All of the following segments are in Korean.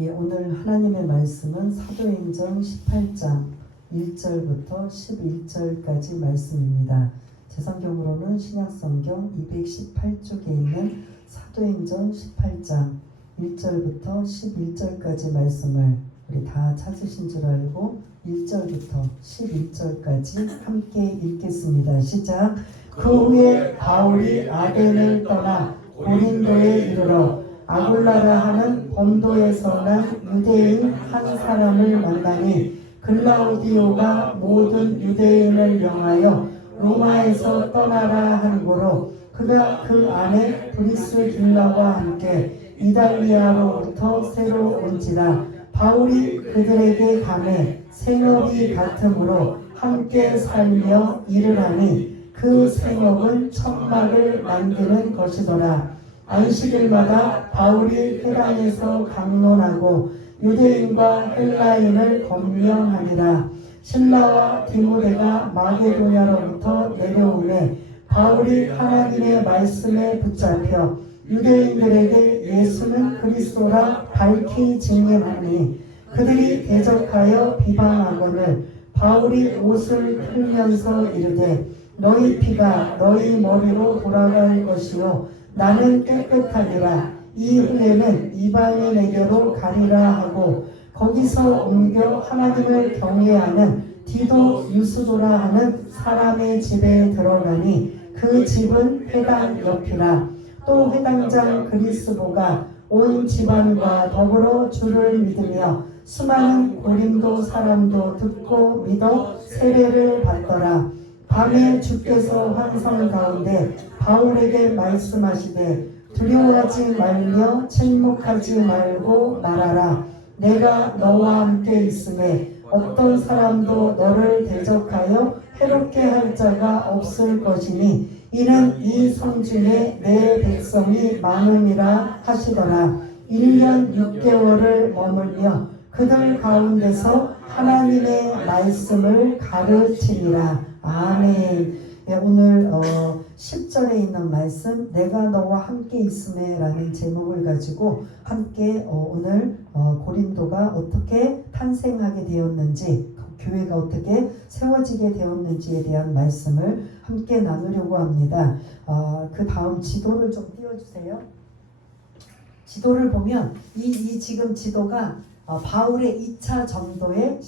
예, 오늘 하나님의 말씀은 사도행전 18장 1절부터 11절까지 말씀입니다. 제 성경으로는 신약성경 218쪽에 있는 사도행전 18장 1절부터 11절까지 말씀을 우리 다 찾으신 줄 알고 1절부터 11절까지 함께 읽겠습니다. 시작. 그 후에 바울이 아덴을 떠나 고린도에 이르러 아굴라라 하는 본도에서 난 유대인 한 사람을 만나니 글라우디오가 모든 유대인을 명하여 로마에서 떠나라 하는고로 그가 그 안에 브리스길라와 함께 이달리아로부터 새로 온지라. 바울이 그들에게 감해 생업이 같으므로 함께 살며 일을 하니 그 생업은 천막을 만드는 것이더라. 안식일마다 바울이 회당에서 강론하고 유대인과 헬라인을 검명하니라. 실라와 디모데가 마게도냐로부터 내려오매 바울이 하나님의 말씀에 붙잡혀 유대인들에게 예수는 그리스도라 밝히 증언하니 그들이 대적하여 비방하거늘 바울이 옷을 풀면서 이르되 너희 피가 너희 머리로 돌아갈 것이요 나는 깨끗하니라. 이 후에는 이방인에게로 가리라 하고 거기서 옮겨 하나님을 경외하는 디도 유스도라 하는 사람의 집에 들어가니 그 집은 회당 옆이라. 또 회당장 그리스도가 온 집안과 더불어 주를 믿으며 수많은 고린도 사람도 듣고 믿어 세례를 받더라. 밤에 주께서 환상 가운데 바울에게 말씀하시되 두려워하지 말며 침묵하지 말고 말하라. 내가 너와 함께 있음에 어떤 사람도 너를 대적하여 해롭게 할 자가 없을 것이니 이는 이 성중에 내 백성이 많음이라 하시더라. 1년 6개월을 머물며 그들 가운데서 하나님의 말씀을 가르치니라. 아멘. 예, 오늘 10절에 있는 말씀 내가 너와 함께 있음에 라는 제목을 가지고 함께 오늘 고린도가 어떻게 탄생하게 되었는지 교회가 어떻게 세워지게 되었는지에 대한 말씀을 함께 나누려고 합니다. 그 다음 지도를 좀 띄워주세요. 지도를 보면 이 지금 지도가 바울의 2차 전도의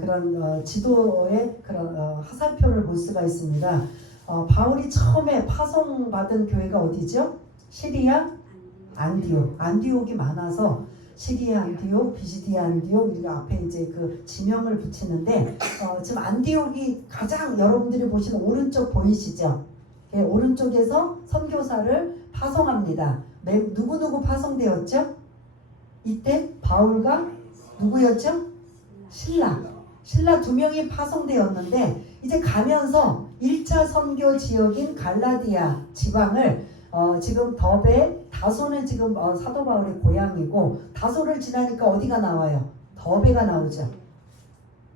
그런 지도의 그런 화살표를 볼 수가 있습니다. 바울이 처음에 파송받은 교회가 어디죠? 시리아 안디옥. 안디옥이 많아서 시리아 안디옥, 비시디아 안디옥 이거 앞에 이제 그 지명을 붙이는데 지금 안디옥이 가장 여러분들이 보시는 오른쪽 보이시죠? 예, 오른쪽에서 선교사를 파송합니다. 누구 파송되었죠? 이때 바울과 누구였죠? 신라 두 명이 파송되었는데 이제 가면서 1차 선교 지역인 갈라디아 지방을 지금 더베 다소는 지금 사도 바울의 고향이고 다소를 지나니까 어디가 나와요? 더베가 나오죠.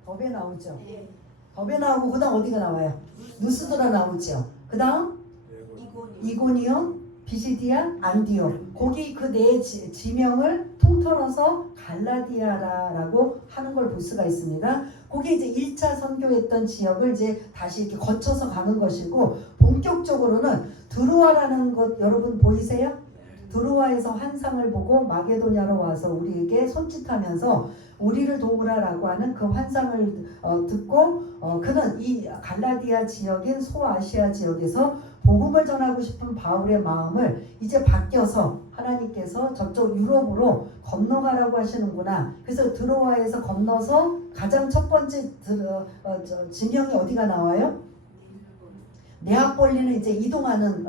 더베 나오죠. 더베 나오고 그 다음 어디가 나와요? 누스드라 나오죠. 그 다음 이고니온 비시디아 안디옥. 거기 그 네 지명을 통틀어서 갈라디아라고 하는 걸 볼 수가 있습니다. 거기 이제 1차 선교했던 지역을 이제 다시 이렇게 거쳐서 가는 것이고 본격적으로는 드로아라는 곳 여러분 보이세요? 드로아에서 환상을 보고 마게도냐로 와서 우리에게 손짓하면서 우리를 도우라라고 하는 그 환상을 듣고 그는 이 갈라디아 지역인 소아시아 지역에서 복음을 전하고 싶은 바울의 마음을 이제 바뀌어서 하나님께서 저쪽 유럽으로 건너가라고 하시는구나. 그래서 드로아에서 건너서 가장 첫 번째 지명이 어디가 나와요? 네아폴리는 이제 이동하는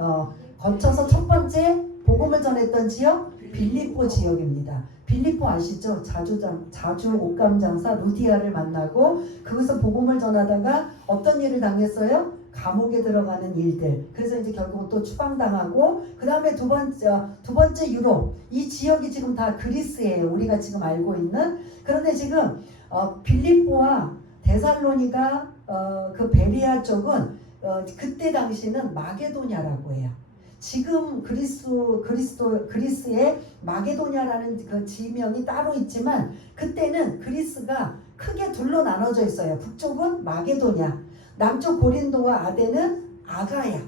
거쳐서 첫 번째 복음을 전했던 지역 빌립보 지역입니다. 빌립보 아시죠? 자주 옷감 장사 루디아를 만나고 거기서 복음을 전하다가 어떤 일을 당했어요? 감옥에 들어가는 일들. 그래서 이제 결국은 또 추방당하고 그 다음에 두 번째 유럽. 이 지역이 지금 다 그리스예요. 우리가 지금 알고 있는. 그런데 지금 빌립보와 데살로니가 그 베리아 쪽은 그때 당시는 마게도냐라고 해요. 지금 그리스의 마게도냐라는 그 지명이 따로 있지만 그때는 그리스가 크게 둘로 나눠져 있어요. 북쪽은 마게도냐, 남쪽 고린도와 아덴은 아가야.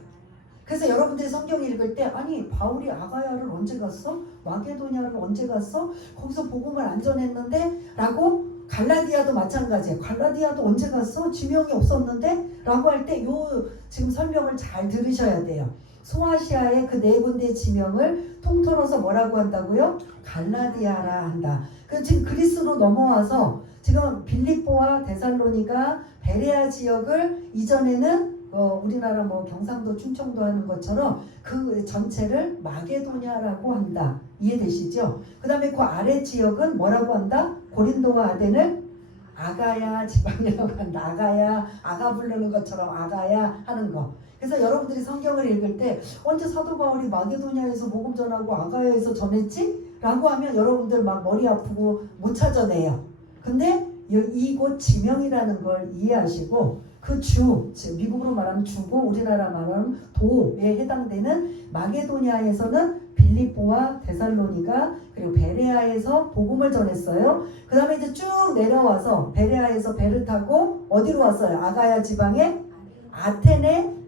그래서 여러분들이 성경 읽을 때 아니 바울이 아가야를 언제 갔어? 마게도냐를 언제 갔어? 거기서 복음을 안 전했는데? 라고 갈라디아도 마찬가지예요. 갈라디아도 언제 갔어? 지명이 없었는데? 라고 할 때 요 지금 설명을 잘 들으셔야 돼요. 소아시아의 그 네 군데의 지명을 통틀어서 뭐라고 한다고요? 갈라디아라 한다. 그래서 지금 그리스로 넘어와서 지금 빌립보와 데살로니가 베레아 지역을 이전에는 우리나라 뭐 경상도 충청도 하는 것처럼 그 전체를 마게도냐라고 한다. 이해되시죠? 그 다음에 그 아래 지역은 뭐라고 한다? 고린도와 아덴을 아가야 지방이라고 한다. 아가야, 아가 부르는 것처럼 아가야 하는 거. 그래서 여러분들이 성경을 읽을 때 언제 사도 바울이 마게도냐에서 복음 전하고 아가야에서 전했지? 라고 하면 여러분들 막 머리 아프고 못 찾아내요. 근데 이곳 지명이라는 걸 이해하시고 그 주, 미국으로 말하면 주고 우리나라 말하면 도에 해당되는 마게도냐에서는 빌립보와 데살로니가 그리고 베레아에서 복음을 전했어요. 그 다음에 이제 쭉 내려와서 베레아에서 배를 타고 어디로 왔어요? 아가야 지방의 아테네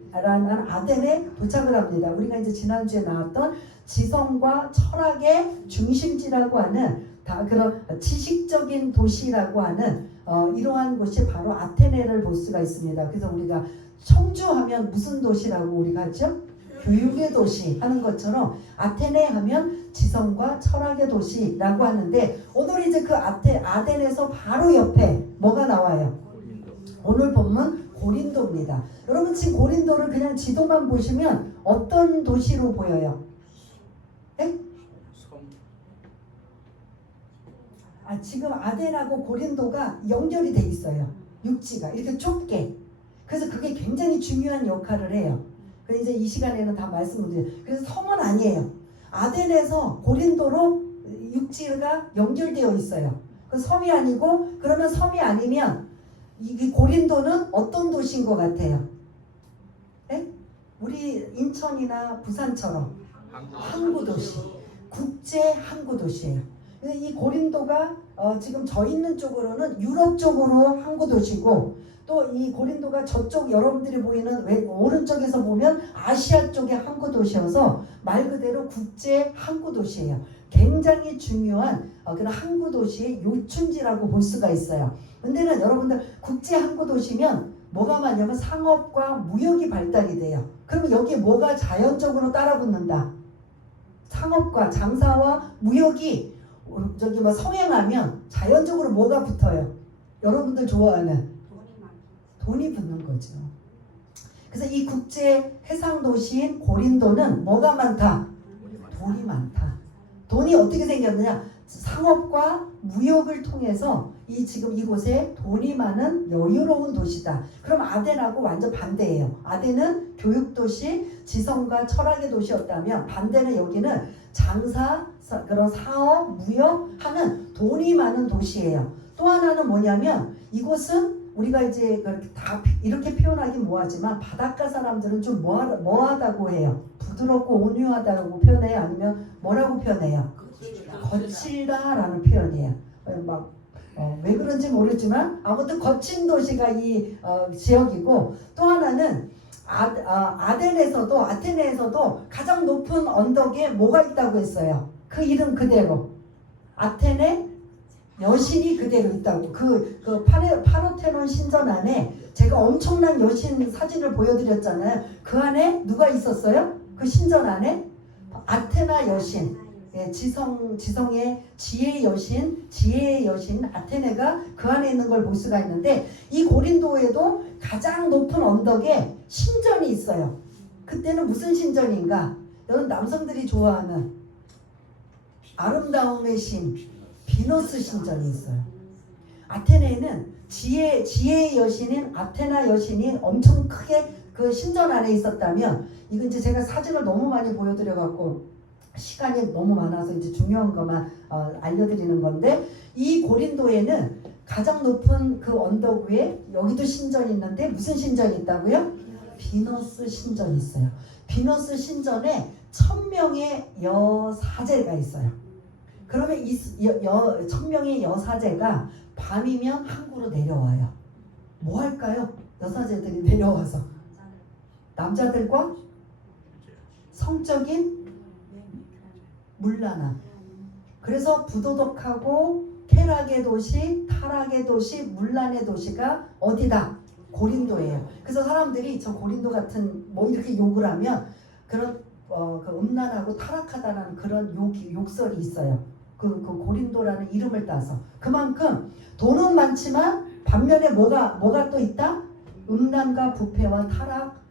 도착을 합니다. 우리가 이제 지난주에 나왔던 지성과 철학의 중심지라고 하는 다 그런 지식적인 도시라고 하는 이러한 곳이 바로 아테네를 볼 수가 있습니다. 그래서 우리가 청주하면 무슨 도시라고 우리가 하죠? 교육의 도시 하는 것처럼 아테네 하면 지성과 철학의 도시라고 하는데 오늘 이제 그 아덴에서 바로 옆에 뭐가 나와요? 오늘 본문 고린도입니다. 여러분 지금 고린도를 그냥 지도만 보시면 어떤 도시로 보여요? 네? 지금 아덴하고 고린도가 연결이 돼 있어요. 육지가 이렇게 좁게. 그래서 그게 굉장히 중요한 역할을 해요. 그래서 이제 이 시간에는 다 말씀을 드려요. 그래서 섬은 아니에요. 아덴에서 고린도로 육지가 연결되어 있어요. 그 섬이 아니고 그러면 섬이 아니면 이 고린도는 어떤 도시인 것 같아요? 네? 우리 인천이나 부산처럼 항구도시, 국제 항구도시예요. 이 고린도가 지금 저 있는 쪽으로는 유럽 쪽으로 항구도시고 또 이 고린도가 저쪽 여러분들이 보이는 오른쪽에서 보면 아시아 쪽의 항구도시여서 말 그대로 국제 항구도시예요. 굉장히 중요한 그런 항구도시의 요충지라고 볼 수가 있어요. 근데는 여러분들 국제 항구도시면 뭐가 많냐면 상업과 무역이 발달이 돼요. 그러면 여기에 뭐가 자연적으로 따라붙는다? 상업과 장사와 무역이 저기 뭐 성행하면 자연적으로 뭐가 붙어요? 여러분들 좋아하는 돈이 붙는 거죠. 그래서 이 국제 해상 도시인 고린도는 뭐가 많다? 돈이 많다. 돈이 어떻게 생겼느냐? 상업과 무역을 통해서 지금 이곳에 돈이 많은 여유로운 도시다. 그럼 아덴하고 완전 반대예요. 아덴은 교육도시, 지성과 철학의 도시였다면 반대는 여기는 장사, 그런 사업, 무역 하는 돈이 많은 도시예요. 또 하나는 뭐냐면 이곳은 우리가 이제 그렇게 다 이렇게 표현하기 뭐하지만 바닷가 사람들은 좀 뭐하다고 해요? 부드럽고 온유하다고 표현해요? 아니면 뭐라고 표현해요? 거칠다라는 표현이에요. 왜 그런지 모르지만 아무튼 거친 도시가 이 지역이고 또 하나는 아테네에서도 가장 높은 언덕에 뭐가 있다고 했어요? 그 이름 그대로 아테네 여신이 그대로 있다고. 그 파르테논 신전 안에 제가 엄청난 여신 사진을 보여드렸잖아요. 그 안에 누가 있었어요? 그 신전 안에 아테나 여신, 지성의 지혜의 여신 아테네가 그 안에 있는 걸 볼 수가 있는데 이 고린도에도 가장 높은 언덕에 신전이 있어요. 그때는 무슨 신전인가? 여러분 남성들이 좋아하는 아름다움의 신 비너스 신전이 있어요. 아테네에는 지혜의 여신인 아테나 여신이 엄청 크게 그 신전 안에 있었다면 이건 이제 제가 사진을 너무 많이 보여드려갖고 시간이 너무 많아서 이제 중요한 것만 알려드리는 건데 이 고린도에는 가장 높은 그 언덕 위에 여기도 신전이 있는데 무슨 신전이 있다고요? 비너스 신전이 있어요. 비너스 신전에 1000명의 여사제가 있어요. 그러면 이 1000명의 여사제가 밤이면 항구로 내려와요. 뭐 할까요? 여사제들이 내려와서 남자들과 성적인 문란함. 그래서 부도덕하고 쾌락의 도시, 타락의 도시, 문란의 도시가 어디다? 고린도예요. 그래서 사람들이 저 고린도 같은 뭐 이렇게 욕을 하면 그런 그 음란하고 타락하다는 그런 욕설이 있어요. 그 고린도라는 이름을 따서. 그만큼 돈은 많지만 반면에 뭐가 또 있다? 음란과 부패와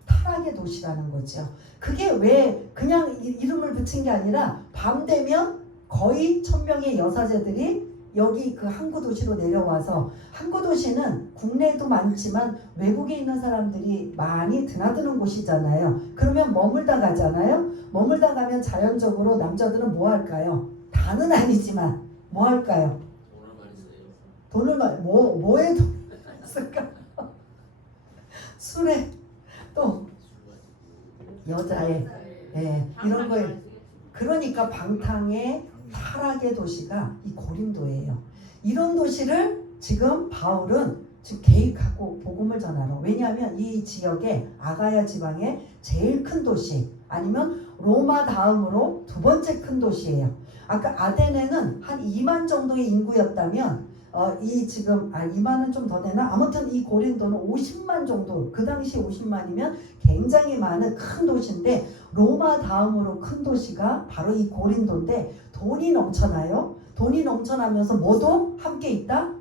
타락의 도시라는 거죠. 그게 왜 그냥 이름을 붙인 게 아니라 밤 되면 거의 1000명의 여사제들이 여기 그 항구 도시로 내려와서, 항구 도시는 국내에도 많지만 외국에 있는 사람들이 많이 드나드는 곳이잖아요. 그러면 머물다 가잖아요. 머물다 가면 자연적으로 남자들은 뭐 할까요? 다는 아니지만 뭐 할까요? 뭐에 돈을 쓸까? 술에 또 여자에 이런 거에. 그러니까 방탕의 타락의 도시가 이 고린도예요. 이런 도시를 지금 바울은 지금 계획하고 복음을 전하러. 왜냐하면 이 지역에 아가야 지방의 제일 큰 도시, 아니면 로마 다음으로 두 번째 큰 도시예요. 아까 아테네는 한 2만 정도의 인구였다면 이 지금 2만은 좀 더 되나? 아무튼 이 고린도는 50만 정도, 그 당시 50만이면 굉장히 많은 큰 도시인데, 로마 다음으로 큰 도시가 바로 이 고린도인데, 돈이 넘쳐나요. 돈이 넘쳐나면서 뭐도 함께 있다?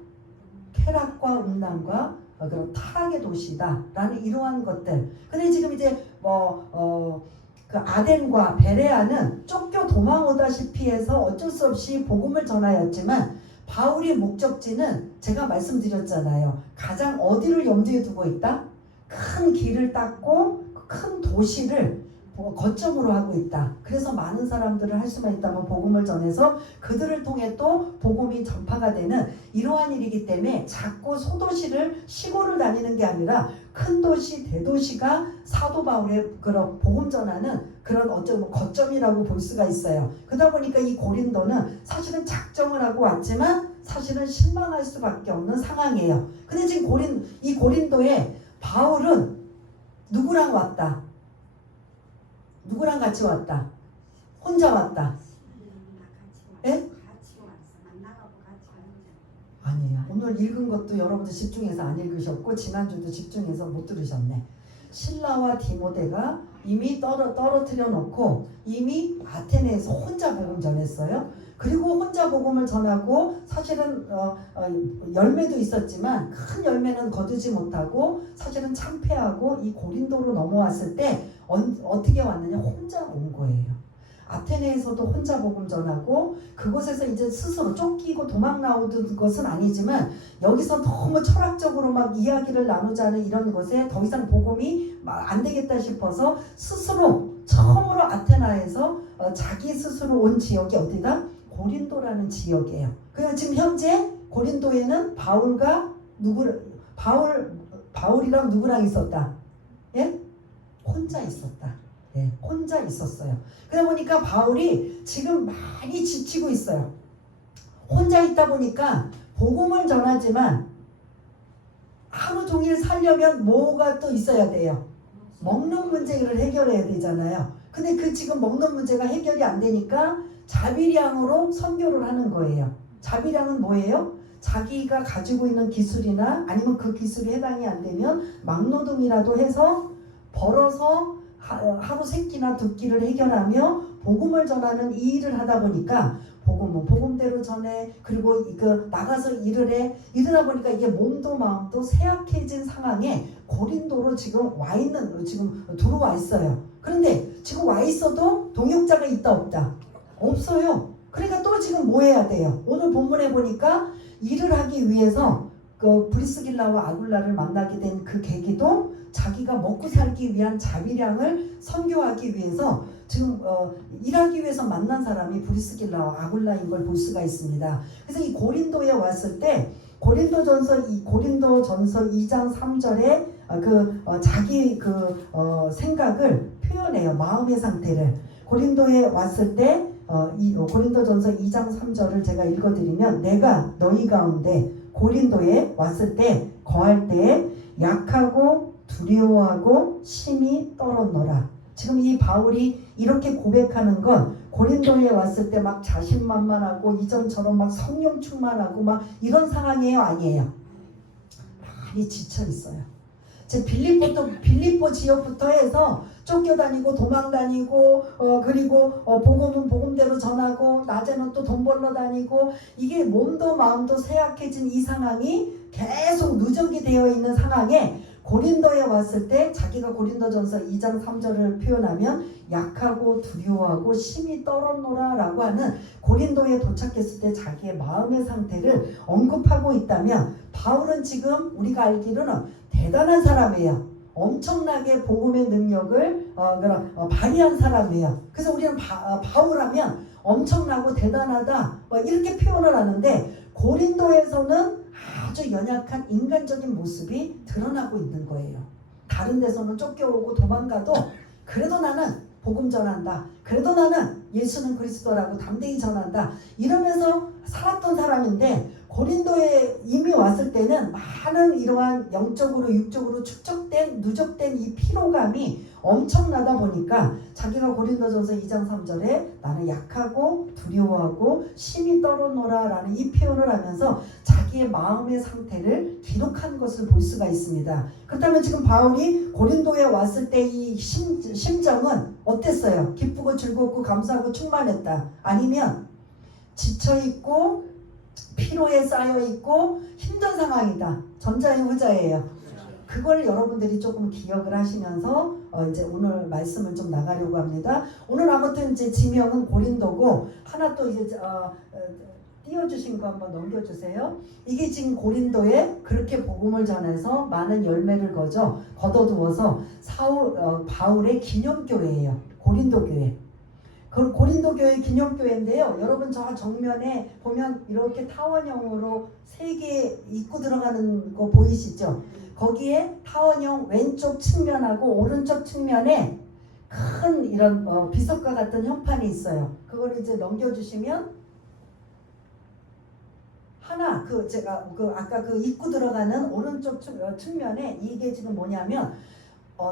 쾌락과 음란과 그런 타락의 도시다라는 이러한 것들. 근데 지금 이제 그 아덴과 베레아는 쫓겨 도망오다시피 해서 어쩔 수 없이 복음을 전하였지만, 바울의 목적지는 제가 말씀드렸잖아요. 가장 어디를 염두에 두고 있다? 큰 길을 닦고 큰 도시를 거점으로 하고 있다. 그래서 많은 사람들을 할 수만 있다면 복음을 전해서 그들을 통해 또 복음이 전파가 되는 이러한 일이기 때문에 자꾸 소도시를 시골을 다니는 게 아니라 큰 도시, 대도시가 사도 바울의 그런 복음 전하는 그런 어쩌면 거점이라고 볼 수가 있어요. 그러다 보니까 이 고린도는 사실은 작정을 하고 왔지만 사실은 실망할 수밖에 없는 상황이에요. 근데 지금 이 고린도에 바울은 누구랑 왔다? 누구랑 같이 왔다? 혼자 왔다? 예? 아니에요. 오늘 읽은 것도 여러분들 집중해서 안 읽으셨고 지난주도 집중해서 못 들으셨네. 실라와 디모데가 이미 떨어뜨려 놓고 이미 아테네에서 혼자 복음 전했어요. 그리고 혼자 복음을 전하고 사실은 열매도 있었지만 큰 열매는 거두지 못하고 사실은 참패하고 이 고린도로 넘어왔을 때 어떻게 왔느냐? 혼자 온 거예요. 아테네에서도 혼자 복음 전하고 그곳에서 이제 스스로 쫓기고 도망 나오던 것은 아니지만 여기서 너무 철학적으로 막 이야기를 나누자는 이런 것에 더 이상 복음이 안 되겠다 싶어서 스스로 처음으로 아테나에서 자기 스스로 온 지역이 어디다? 고린도라는 지역이에요. 그래서 지금 현재 고린도에는 바울이랑 누구랑 있었다? 예? 혼자 있었다. 네, 혼자 있었어요. 그러다 보니까 바울이 지금 많이 지치고 있어요. 혼자 있다 보니까 복음을 전하지만 하루 종일 살려면 뭐가 또 있어야 돼요? 먹는 문제를 해결해야 되잖아요. 근데 그 지금 먹는 문제가 해결이 안 되니까 자비량으로 선교를 하는 거예요. 자비량은 뭐예요? 자기가 가지고 있는 기술이나 아니면 그 기술이 해당이 안 되면 막노동이라도 해서 벌어서 하루 세 끼나 두 끼를 해결하며 복음을 전하는 이 일을 하다 보니까 복음대로 전해, 그리고 나가서 일을 해. 이러다 보니까 이게 몸도 마음도 쇠약해진 상황에 고린도로 지금 지금 들어와 있어요. 그런데 지금 와 있어도 동역자가 있다 없다? 없어요. 그러니까 또 지금 뭐 해야 돼요? 오늘 본문에 보니까 일을 하기 위해서 그 브리스길라와 아굴라를 만나게 된 그 계기도 자기가 먹고 살기 위한 자비량을 선교하기 위해서 지금 일하기 위해서 만난 사람이 브리스길라와 아굴라인 걸 볼 수가 있습니다. 그래서 이 고린도에 왔을 때 고린도전서 2장 3절에 자기 생각을 표현해요. 마음의 상태를. 고린도에 왔을 때 고린도전서 2장 3절을 제가 읽어드리면 내가 너희 가운데 고린도에 왔을 때 거할 때 약하고 두려워하고 심히 떨었노라. 지금 이 바울이 이렇게 고백하는 건 고린도에 왔을 때 막 자신만만하고 이전처럼 막 성령 충만하고 막 이런 상황이에요, 아니에요? 많이 지쳐 있어요. 제 빌립보 지역부터 해서 쫓겨다니고 도망다니고 그리고 복음은 복음대로 전하고 낮에는 또 돈 벌러 다니고 이게 몸도 마음도 쇠약해진 이 상황이 계속 누적이 되어 있는 상황에 고린도에 왔을 때 자기가 고린도전서 2장 3절을 표현하면 약하고 두려워하고 심히 떨었노라 라고 하는 고린도에 도착했을 때 자기의 마음의 상태를 언급하고 있다면 바울은 지금 우리가 알기로는 대단한 사람이에요. 엄청나게 복음의 능력을 발휘한 사람이에요. 그래서 우리는 바울하면 엄청나고 대단하다 이렇게 표현을 하는데 고린도에서는 아주 연약한 인간적인 모습이 드러나고 있는 거예요. 다른 데서는 쫓겨오고 도망가도 그래도 나는 복음 전한다. 그래도 나는 예수는 그리스도라고 담대히 전한다. 이러면서 살았던 사람인데 고린도에 이미 왔을 때는 많은 이러한 영적으로 육적으로 축적된 누적된 이 피로감이 엄청나다 보니까 자기가 고린도전서 2장 3절에 나는 약하고 두려워하고 심히 떨어노라 라는 이 표현을 하면서 자기의 마음의 상태를 기록한 것을 볼 수가 있습니다. 그렇다면 지금 바울이 고린도에 왔을 때 이 심정은 어땠어요? 기쁘고 즐겁고 감사하고 충만했다. 아니면 지쳐있고 피로에 쌓여있고 힘든 상황이다. 전자예요, 후자예요? 그걸 여러분들이 조금 기억을 하시면서 이제 오늘 말씀을 좀 나가려고 합니다. 오늘 아무튼 이제 지명은 고린도고 하나 또 이제 띄워주신 거 한번 넘겨주세요. 이게 지금 고린도에 그렇게 복음을 전해서 많은 열매를 거둬두어서 바울의 기념교회예요. 고린도 교회. 그 고린도 교회 기념교회인데요. 여러분 저 정면에 보면 이렇게 타원형으로 3개 입구 들어가는 거 보이시죠? 거기에 타원형 왼쪽 측면하고 오른쪽 측면에 큰 이런 비석과 같은 현판이 있어요. 그걸 이제 넘겨주시면 하나 제가 아까 그 입구 들어가는 오른쪽 측면에 이게 지금 뭐냐면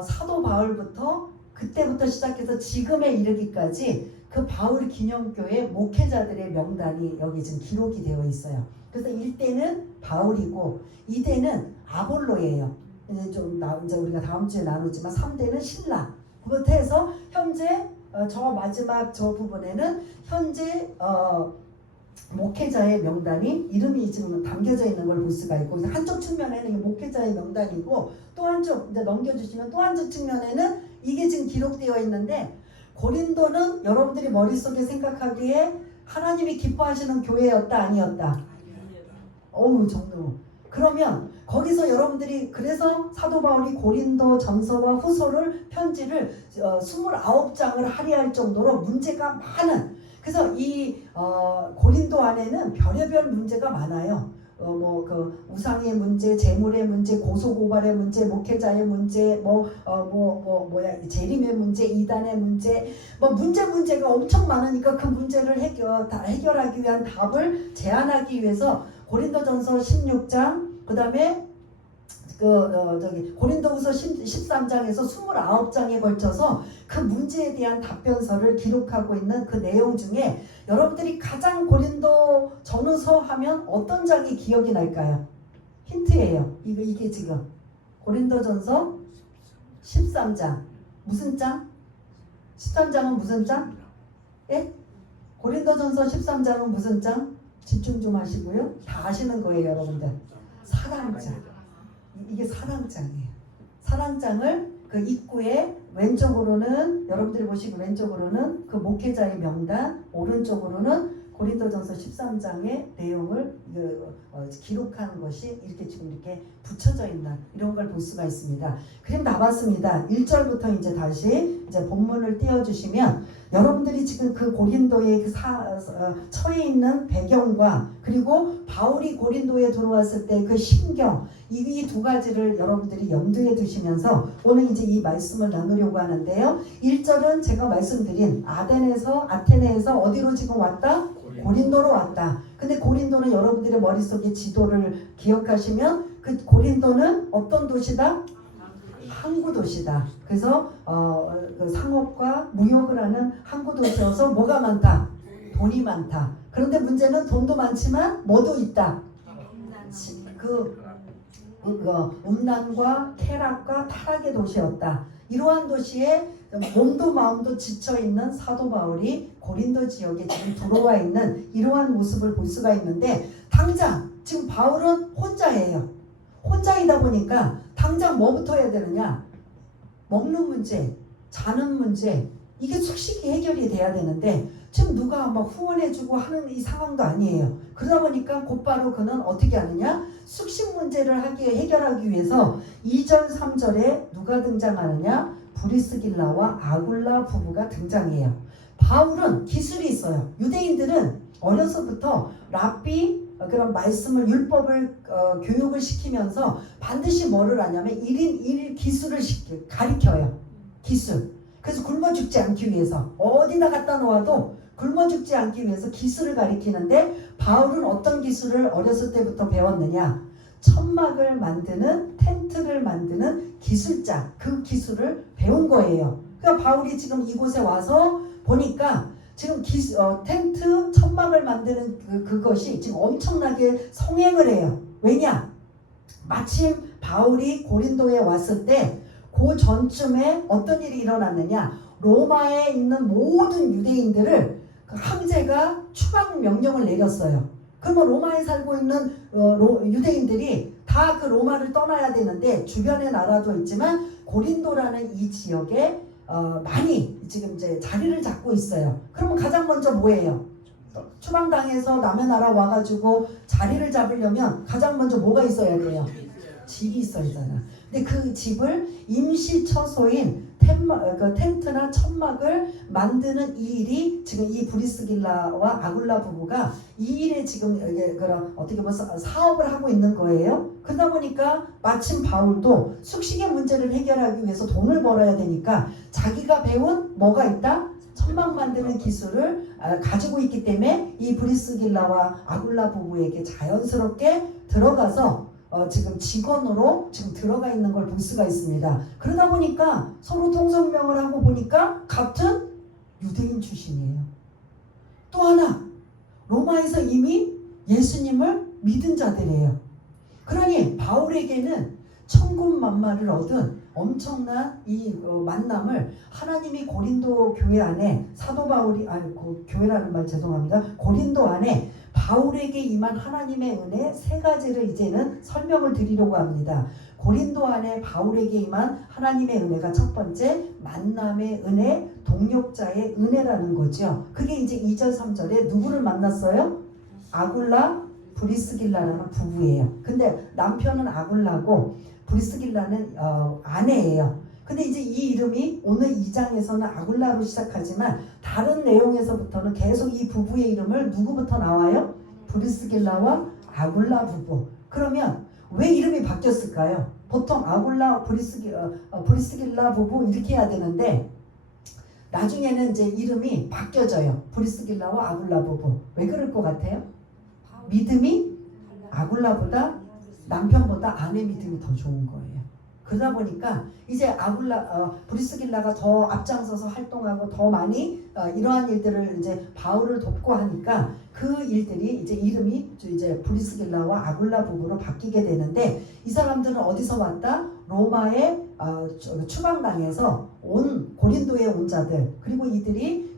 사도 바울부터 그때부터 시작해서 지금에 이르기까지 그 바울 기념교회 목회자들의 명단이 여기 지금 기록이 되어 있어요. 그래서 1대는 바울이고 2대는 아볼로예요. 이제 우리가 다음 주에 나누지만 3대는 신라. 그부터 해서 현재 저 마지막 저 부분에는 현재 목회자의 명단이 이름이 지금 담겨져 있는 걸 볼 수가 있고 한쪽 측면에는 목회자의 명단이고 또 한쪽 이제 넘겨주시면 또 한쪽 측면에는 이게 지금 기록되어 있는데 고린도는 여러분들이 머릿속에 생각하기에 하나님이 기뻐하시는 교회였다 아니었다? 어우 정도. 그러면 거기서 여러분들이 그래서 사도 바울이 고린도 전서와 후서를 편지를 29장을 할애할 정도로 문제가 많은 그래서 이 고린도 안에는 별의별 문제가 많아요. 그 우상의 문제, 재물의 문제, 고소고발의 문제, 목회자의 문제, 재림의 문제, 이단의 문제, 문제가 엄청 많으니까 그 문제를 해결하기 위한 답을 제안하기 위해서 고린도전서 16장, 그다음에 고린도후서 13장에서 29장에 걸쳐서 그 문제에 대한 답변서를 기록하고 있는 그 내용 중에 여러분들이 가장 고린도 전후서 하면 어떤 장이 기억이 날까요? 힌트예요. 이게 지금 고린도전서 13장 무슨 장? 13장은 무슨 장? 예? 고린도전서 13장은 무슨 장? 집중 좀 하시고요. 다 아시는 거예요, 여러분들. 사랑장. 이게 사랑장이에요. 사랑장을 그 입구에 왼쪽으로는 여러분들이 보시기 왼쪽으로는 그 목회자의 명단, 오른쪽으로는 고린도전서 13장의 내용을 기록한 것이 이렇게 지금 이렇게 붙여져 있는 이런 걸 볼 수가 있습니다. 그림 나왔습니다. 1절부터 이제 다시 이제 본문을 띄워주시면 여러분들이 지금 그 고린도의 처해 있는 배경과 그리고 바울이 고린도에 들어왔을 때 그 심경 이 두 가지를 여러분들이 염두에 두시면서 오늘 이제 이 말씀을 나누려고 하는데요. 1절은 제가 말씀드린 아테네에서 어디로 지금 왔다? 고린도로 왔다. 근데 고린도는 여러분들의 머릿속에 지도를 기억하시면 그 고린도는 어떤 도시다? 항구 도시다. 그래서 그 상업과 무역을 하는 항구 도시여서 뭐가 많다? 돈이 많다. 그런데 문제는 돈도 많지만 뭐도 있다? 음란과 쾌락과 타락의 도시였다. 이러한 도시에 몸도 마음도 지쳐있는 사도 바울이 고린도 지역에 지금 들어와 있는 이러한 모습을 볼 수가 있는데 당장 지금 바울은 혼자예요. 혼자이다 보니까 당장 뭐부터 해야 되느냐? 먹는 문제, 자는 문제 이게 숙식이 해결이 돼야 되는데 지금 누가 막 후원해주고 하는 이 상황도 아니에요. 그러다 보니까 곧바로 그는 어떻게 하느냐? 숙식 문제를 해결하기 위해서 2절 3절에 누가 등장하느냐? 브리스길라와 아굴라 부부가 등장해요. 바울은 기술이 있어요. 유대인들은 어려서부터 랍비 그런 말씀을 율법을 교육을 시키면서 반드시 뭐를 하냐면 1인 1 기술을 가르쳐요. 기술. 그래서 굶어 죽지 않기 위해서 어디나 갖다 놓아도 굶어 죽지 않기 위해서 기술을 가리키는데 바울은 어떤 기술을 어렸을 때부터 배웠느냐? 천막을 만드는 텐트를 만드는 기술자 그 기술을 배운 거예요. 그러니까 바울이 지금 이곳에 와서 보니까 지금 텐트 천막을 만드는 그것이 지금 엄청나게 성행을 해요. 왜냐? 마침 바울이 고린도에 왔을 때 그 전쯤에 어떤 일이 일어났느냐? 로마에 있는 모든 유대인들을 그 황제가 추방 명령을 내렸어요. 그러면 로마에 살고 있는 유대인들이 다 그 로마를 떠나야 되는데 주변의 나라도 있지만 고린도라는 이 지역에 많이 지금 이제 자리를 잡고 있어요. 그러면 가장 먼저 뭐예요? 추방당해서 남의 나라 와가지고 자리를 잡으려면 가장 먼저 뭐가 있어야 돼요? 집이 있어야 되잖아. 근데 그 집을 임시 처소인 텐트나 천막을 만드는 이 일이 지금 이 브리스길라와 아굴라 부부가 이 일에 지금 그런 어떻게 보면 사업을 하고 있는 거예요. 그러다 보니까 마침 바울도 숙식의 문제를 해결하기 위해서 돈을 벌어야 되니까 자기가 배운 뭐가 있다? 천막 만드는 기술을 가지고 있기 때문에 이 브리스길라와 아굴라 부부에게 자연스럽게 들어가서 지금 직원으로 지금 들어가 있는 걸 볼 수가 있습니다. 그러다 보니까 서로 통성명을 하고 보니까 같은 유대인 출신이에요. 또 하나 로마에서 이미 예수님을 믿은 자들이에요. 그러니 바울에게는 천군만마를 얻은 엄청난 이 만남을 하나님이 고린도 교회 안에 사도 바울이 교회라는 말 죄송합니다. 고린도 안에 바울에게 임한 하나님의 은혜 세 가지를 이제는 설명을 드리려고 합니다. 고린도 안에 바울에게 임한 하나님의 은혜가 첫 번째 만남의 은혜, 동력자의 은혜라는 거죠. 그게 이제 2절 3절에 누구를 만났어요? 아굴라, 브리스길라라는 부부예요. 근데 남편은 아굴라고 브리스길라는 아내예요. 근데 이제 이 이름이 오늘 2장에서는 아굴라로 시작하지만 다른 내용에서부터는 계속 이 부부의 이름을 누구부터 나와요? 브리스길라와 아굴라 부부. 그러면 왜 이름이 바뀌었을까요? 보통 아굴라 브리스길라 부부 이렇게 해야 되는데 나중에는 이제 이름이 바뀌어져요. 브리스길라와 아굴라 부부. 왜 그럴 것 같아요? 믿음이 아굴라보다 남편보다 아내 믿음이 더 좋은 거예요. 그러다 보니까 이제 브리스길라가 더 앞장서서 활동하고 더 많이 이러한 일들을 이제 바울을 돕고 하니까 그 일들이 이제 이름이 이제 브리스길라와 아굴라 부부로 바뀌게 되는데 이 사람들은 어디서 왔다? 로마의 추방당해서 온 고린도에 온 자들 그리고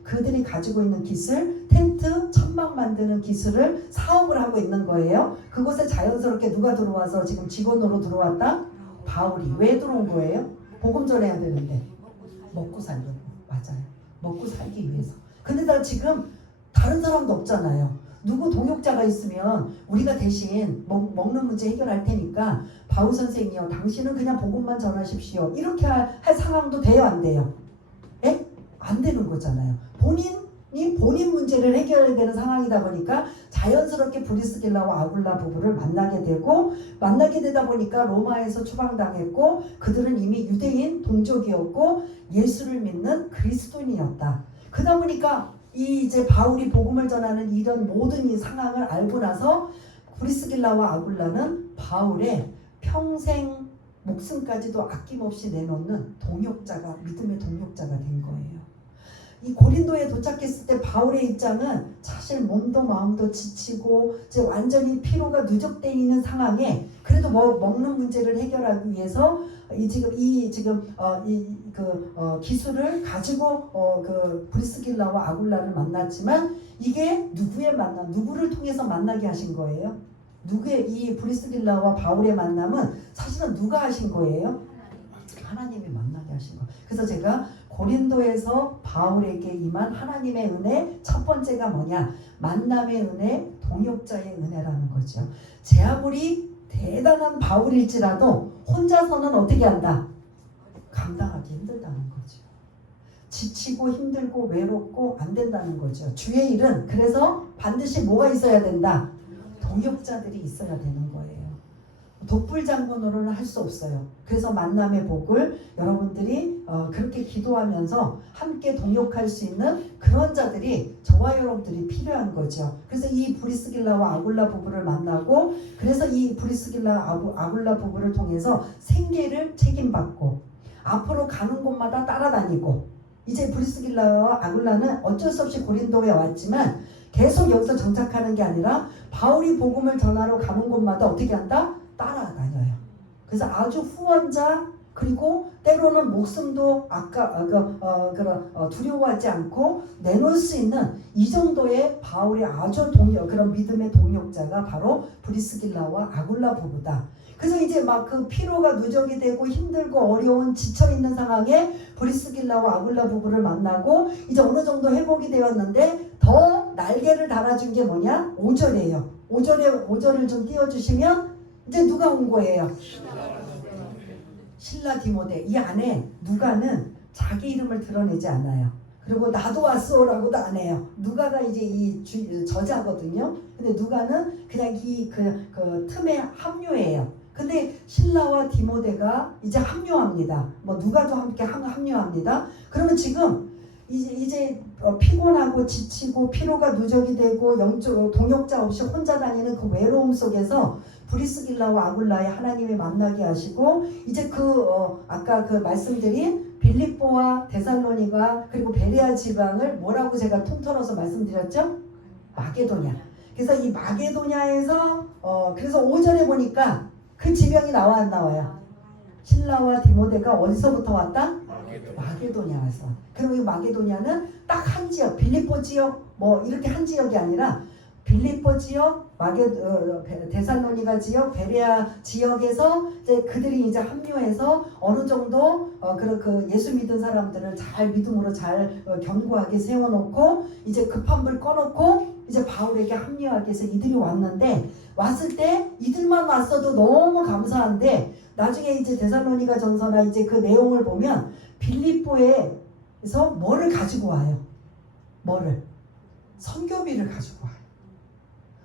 그들이 가지고 있는 기술 텐트 천막 만드는 기술을 사업을 하고 있는 거예요. 그곳에 자연스럽게 누가 들어와서 지금 직원으로 들어왔다? 바울이. 왜 들어온 거예요? 복음 전해야 되는데 먹고 살려고. 맞아요. 먹고 살기 위해서. 근데 나 지금 다 다른 사람도 없잖아요. 누구 동역자가 있으면 우리가 대신 먹는 문제 해결할 테니까 바울 선생이요, 당신은 그냥 복음만 전하십시오. 이렇게 할 상황도 돼요, 안 돼요? 예? 안 되는 거잖아요. 본인 문제를 해결해야 되는 상황이다 보니까 자연스럽게 브리스길라와 아굴라 부부를 만나게 되다 보니까 로마에서 추방당했고, 그들은 이미 유대인 동족이었고 예수를 믿는 그리스도인이었다. 그러다 보니까 이제 바울이 복음을 전하는 이런 모든 이 상황을 알고 나서 브리스길라와 아굴라는 바울의 평생 목숨까지도 아낌없이 내놓는 동역자가, 믿음의 동역자가 된 거예요. 이 고린도에 도착했을 때 바울의 입장은 사실 몸도 마음도 지치고 이제 완전히 피로가 누적되어 있는 상황에 그래도 먹는 문제를 해결하기 위해서 기술을 가지고 그 브리스길라와 아굴라를 만났지만, 이게 누구를 통해서 만나게 하신 거예요? 이 브리스길라와 바울의 만남은 사실은 누가 하신 거예요? 하나님이 만나게 하신 거예요. 그래서 제가 고린도에서 바울에게 임한 하나님의 은혜, 첫 번째가 뭐냐? 만남의 은혜, 동역자의 은혜라는 거죠. 제 아무리 대단한 바울일지라도 혼자서는 어떻게 한다? 감당하기 힘들다는 거죠. 지치고 힘들고 외롭고 안 된다는 거죠. 주의 일은 그래서 반드시 뭐가 있어야 된다? 동역자들이 있어야 되는 거예요. 독불장군으로는 할 수 없어요. 그래서 만남의 복을 여러분들이 그렇게 기도하면서 함께 동역할 수 있는 그런 자들이, 저와 여러분들이 필요한 거죠. 그래서 이 브리스길라와 아굴라 부부를 만나고, 그래서 이 브리스길라 아굴라 부부를 통해서 생계를 책임받고 앞으로 가는 곳마다 따라다니고, 이제 브리스길라와 아굴라는 어쩔 수 없이 고린도에 왔지만 계속 여기서 정착하는 게 아니라 바울이 복음을 전하러 가는 곳마다 어떻게 한다? 따라다녀요. 그래서 아주 후원자, 그리고 때로는 목숨도 두려워하지 않고 내놓을 수 있는 이 정도의 바울의 아주 그런 믿음의 동역자가 바로 브리스길라와 아굴라 부부다. 그래서 이제 막 그 피로가 누적이 되고 힘들고 어려운 지쳐있는 상황에 브리스길라와 아굴라 부부를 만나고 이제 어느 정도 회복이 되었는데 더 날개를 달아준 게 뭐냐? 5절이에요. 5절을 좀 띄워주시면 이제 누가 온 거예요? 신라 디모데. 이 안에 누가는 자기 이름을 드러내지 않아요. 그리고 나도 왔어라고도 안 해요. 누가가 이제 이 저자거든요. 근데 누가는 그냥 그 틈에 합류해요. 근데 신라와 디모데가 이제 합류합니다. 누가도 함께 합류합니다. 그러면 지금 이제 피곤하고 지치고 피로가 누적이 되고 영적 동역자 없이 혼자 다니는 그 외로움 속에서 브리스길라와 아굴라의 하나님이 만나게 하시고, 이제 아까 그 말씀드린 빌립보와 데살로니가 그리고 베레아 지방을 뭐라고 제가 통틀어서 말씀드렸죠? 마게도냐. 그래서 이 마게도냐에서 그래서 5절에 보니까 그 지명이 나와 안 나와요? 신라와 디모데가 어디서부터 왔다? 마게도냐에서. 그리고 이 마게도냐는 딱 한 지역, 빌립보 지역 이렇게 한 지역이 아니라 빌립보 지역, 데살로니가 지역, 베레아 지역에서 이제 그들이 이제 합류해서 어느 정도 그 예수 믿은 사람들을 잘 믿음으로 잘 견고하게 세워놓고 이제 급한 불 꺼놓고 이제 바울에게 합류하기 위해서 이들이 왔는데, 왔을 때 이들만 왔어도 너무 감사한데 나중에 이제 데살로니가 전서나 이제 그 내용을 보면 빌립보에서 뭐를 가지고 와요? 선교비를 가지고 와요.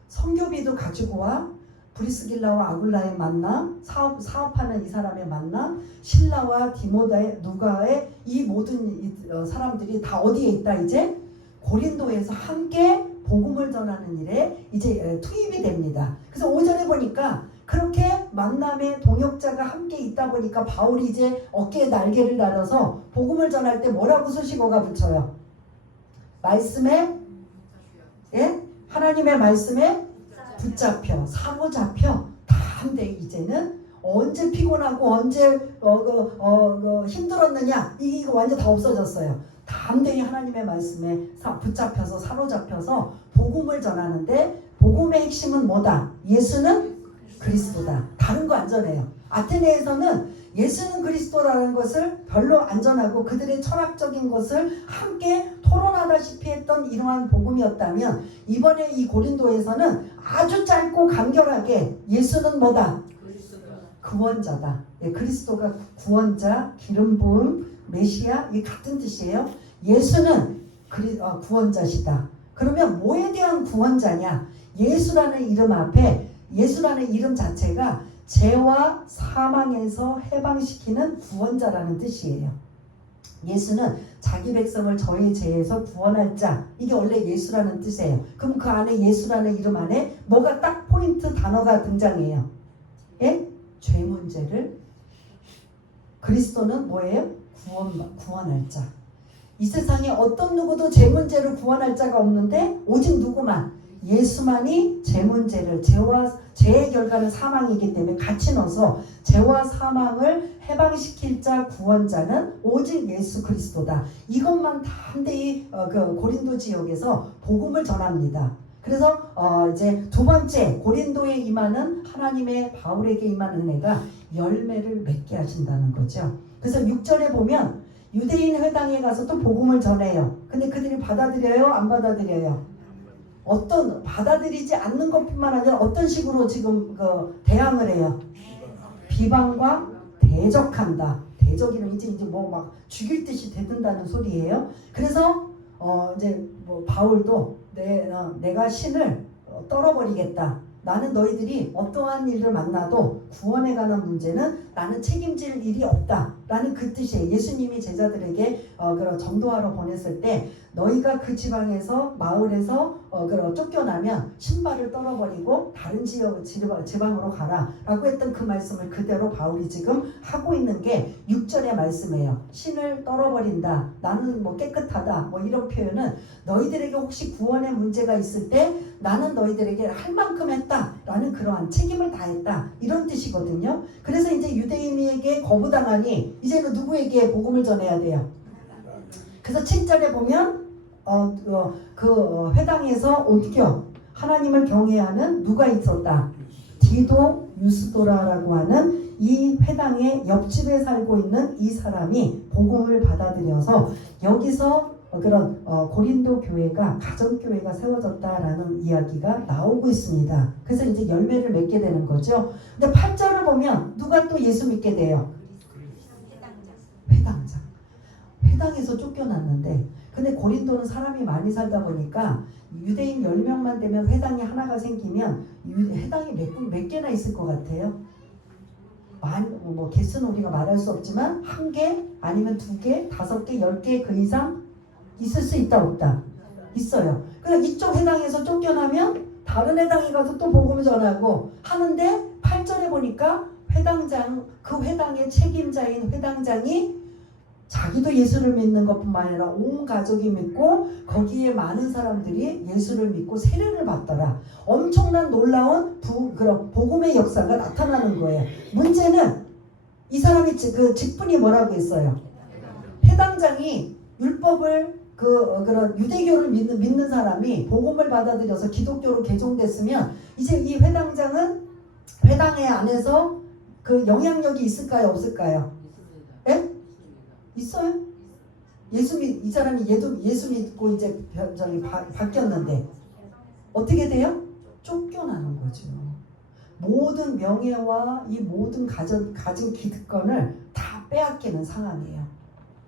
선교비도 가지고 와. 브리스길라와 아굴라의 만남, 사업하는 이 사람의 만남, 신라와 디모데, 누가의 이 모든 사람들이 다 어디에 있다? 이제 고린도에서 함께 복음을 전하는 일에 이제 투입이 됩니다. 그래서 5절에 보니까 그렇게 만남의 동역자가 함께 있다 보니까 바울이 이제 어깨에 날개를 달아서 복음을 전할 때 뭐라고 수식어가 붙여요? 말씀에, 예? 하나님의 말씀에 붙잡혀, 사로잡혀 담대. 이제는 언제 피곤하고 언제 힘들었느냐, 이거 완전 다 없어졌어요. 담대히 하나님의 말씀에 붙잡혀서 사로잡혀서 복음을 전하는데, 복음의 핵심은 뭐다? 예수는 그리스도다. 다른 거 안 전해요. 아테네에서는 예수는 그리스도라는 것을 별로 안전하고 그들의 철학적인 것을 함께 토론하다시피 했던 이러한 복음이었다면 이번에 이 고린도에서는 아주 짧고 간결하게 예수는 뭐다? 구원자다. 예, 그리스도가 구원자, 기름 부음, 메시아 이 같은 뜻이에요. 예수는 구원자시다. 그러면 뭐에 대한 구원자냐? 예수라는 이름 앞에 예수라는 이름 자체가 죄와 사망에서 해방시키는 구원자라는 뜻이에요. 예수는 자기 백성을 저희 죄에서 구원할 자. 이게 원래 예수라는 뜻이에요. 그럼 그 안에 예수라는 이름 안에 뭐가 딱 포인트 단어가 등장해요. 예? 죄 문제를 그리스도는 뭐예요? 구원할 자. 이 세상에 어떤 누구도 죄 문제를 구원할 자가 없는데 오직 누구만? 예수만이 죄 문제를 죄의 결과는 사망이기 때문에 같이 넣어서 죄와 사망을 해방시킬 자 구원자는 오직 예수 그리스도다. 이것만 담대히 그 고린도 지역에서 복음을 전합니다. 그래서 이제 두 번째 고린도에 임하는 하나님의 바울에게 임하는 은혜가 열매를 맺게 하신다는 거죠. 그래서 6절에 보면 유대인 회당에 가서 또 복음을 전해요. 근데 그들이 받아들여요? 안 받아들여요? 어떤 받아들이지 않는 것뿐만 아니라 어떤 식으로 지금 대항을 해요? 비방과 대적한다. 대적이면 이제 뭐 막 죽일 듯이 대든다는 소리예요. 그래서 이제 뭐 바울도 내가 신을 떨어버리겠다. 나는 너희들이 어떠한 일을 만나도 구원에 관한 문제는 나는 책임질 일이 없다. 라는 그 뜻이에요. 예수님이 제자들에게 그런 전도하러 보냈을 때 너희가 그 지방에서 마을에서 쫓겨나면 신발을 떨어버리고 다른 지방으로 가라 라고 했던 그 말씀을 그대로 바울이 지금 하고 있는 게 6절의 말씀이에요. 신을 떨어버린다. 나는 뭐 깨끗하다. 뭐 이런 표현은 너희들에게 혹시 구원의 문제가 있을 때 나는 너희들에게 할 만큼 했다 라는 그러한 책임을 다했다 이런 뜻이거든요. 그래서 이제 유대인에게 거부당하니 이제는 누구에게 복음을 전해야 돼요? 그래서 7절에 보면 그 회당에서 옮겨 하나님을 경외하는 누가 있었다? 디도 유스도라라고 하는 이 회당의 옆집에 살고 있는 이 사람이 복음을 받아들여서 여기서 그런 고린도 교회가 가정교회가 세워졌다라는 이야기가 나오고 있습니다. 그래서 이제 열매를 맺게 되는 거죠. 근데 8절을 보면 누가 또 예수 믿게 돼요? 회당장. 회당에서 쫓겨났는데 근데 고린도는 사람이 많이 살다 보니까 유대인 10명만 되면 회당이 하나가 생기면 회당이 몇 개나 있을 것 같아요? 뭐 개수는 우리가 말할 수 없지만 1개 아니면 2개, 5개, 10개 그 이상 있을 수 있다 없다? 있어요. 그러니까 이쪽 회당에서 쫓겨나면 다른 회당에 가서 또 복음을 전하고 하는데 8절에 보니까 그 회당의 책임자인 회당장이 자기도 예수를 믿는 것뿐만 아니라 온 가족이 믿고 거기에 많은 사람들이 예수를 믿고 세례를 받더라. 엄청난 놀라운 그런 복음의 역사가 나타나는 거예요. 문제는 이 사람이 그 직분이 뭐라고 했어요? 회당장이 율법을 그런 유대교를 믿는 사람이 복음을 받아들여서 기독교로 개종됐으면 이제 이 회당장은 회당의 안에서 그 영향력이 있을까요? 없을까요? 예? 있어요? 이 사람이 예수 믿고 이제 바뀌었는데 어떻게 돼요? 쫓겨나는 거죠. 모든 명예와 이 모든 가진 기득권을 다 빼앗기는 상황이에요.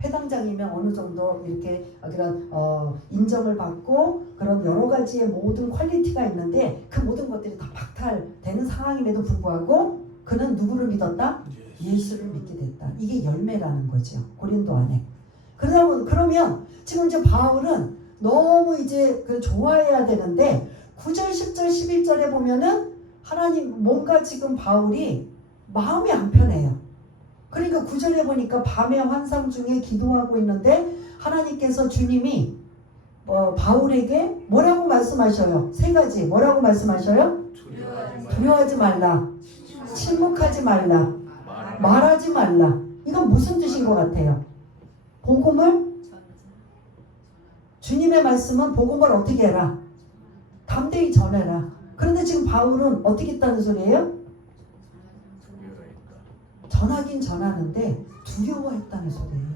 회당장이면 어느 정도 이렇게 그런 인정을 받고 그런 여러 가지의 모든 퀄리티가 있는데 그 모든 것들이 다 박탈되는 상황임에도 불구하고 그는 누구를 믿었다? 예수를 믿게 됐다. 이게 열매라는 거죠. 고린도 안에. 그러면 지금 이제 바울은 너무 이제 좋아해야 되는데 9절, 10절, 11절에 보면은 하나님 뭔가 지금 바울이 마음이 안 편해요. 그러니까 9절에 보니까 밤의 환상 중에 기도하고 있는데 하나님께서 주님이 바울에게 뭐라고 말씀하셔요? 3가지. 뭐라고 말씀하셔요? 두려워하지 말라. 침묵하지 말라. 말하지 말라. 이건 무슨 뜻인 것 같아요? 주님의 말씀은 복음을 어떻게 해라? 담대히 전해라. 그런데 지금 바울은 어떻게 했다는 소리예요? 전하긴 전하는데 두려워했다는 소리예요.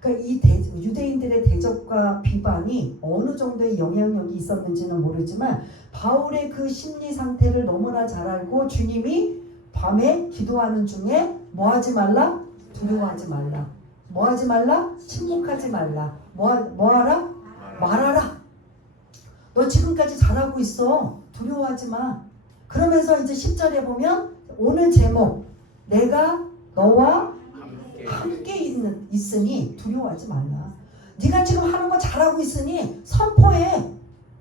그러니까 이 유대인들의 대적과 비방이 어느 정도의 영향력이 있었는지는 모르지만 바울의 그 심리 상태를 너무나 잘 알고 주님이 밤에 기도하는 중에 뭐 하지 말라? 두려워하지 말라. 뭐 하지 말라? 침묵하지 말라. 뭐 하라? 말하라. 너 지금까지 잘하고 있어. 두려워하지 마. 그러면서 이제 10절에 보면 오늘 제목, 내가 너와 함께 있으니 두려워하지 말라. 네가 지금 하는 거 잘하고 있으니 선포해.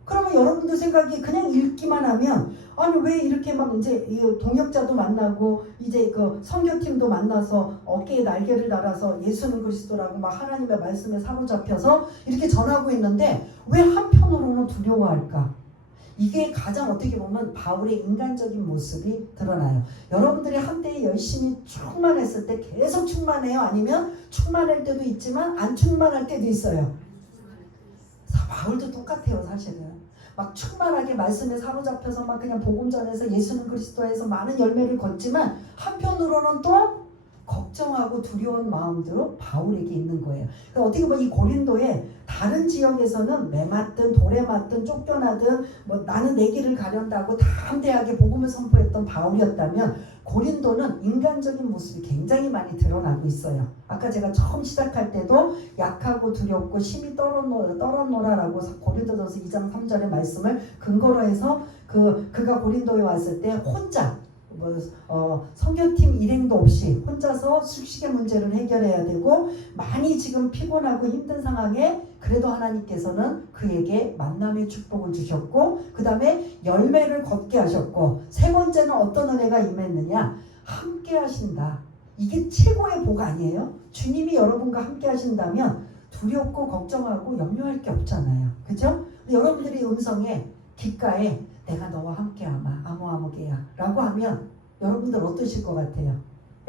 그러면 여러분들 생각이 그냥 읽기만 하면 아니 왜 이렇게 막 이제 동역자도 만나고 이제 그 선교팀도 만나서 어깨에 날개를 달아서 예수는 그리스도라고 막 하나님의 말씀에 사로잡혀서 이렇게 전하고 있는데 왜 한편으로는 두려워할까? 이게 가장 어떻게 보면 바울의 인간적인 모습이 드러나요. 여러분들이 한때 열심히 충만했을 때 계속 충만해요? 아니면 충만할 때도 있지만 안 충만할 때도 있어요? 바울도 똑같아요. 사실은 막 충만하게 말씀에 사로잡혀서 막 그냥 복음 전해서 예수는 그리스도에서 많은 열매를 걷지만 한편으로는 또 걱정하고 두려운 마음도 바울에게 있는 거예요. 그러니까 어떻게 보면 이 고린도에 다른 지역에서는 매 맞든 돌에 맞든 쫓겨나든 뭐 나는 내 길을 가련다고 담대하게 복음을 선포했던 바울이었다면 고린도는 인간적인 모습이 굉장히 많이 드러나고 있어요. 아까 제가 처음 시작할 때도 약하고 두렵고 심히 떨었노라라고 고린도전서 2장 3절의 말씀을 근거로 해서 그가 고린도에 왔을 때 혼자 선교팀 일행도 없이 혼자서 숙식의 문제를 해결해야 되고 많이 지금 피곤하고 힘든 상황에 그래도 하나님께서는 그에게 만남의 축복을 주셨고 그 다음에 열매를 걷게 하셨고 세 번째는 어떤 은혜가 임했느냐? 함께 하신다. 이게 최고의 복 아니에요? 주님이 여러분과 함께 하신다면 두렵고 걱정하고 염려할 게 없잖아요. 그죠? 여러분들이 음성에 귓가에 내가 너와 함께하마 아무개야 라고 하면 여러분들 어떠실 것 같아요?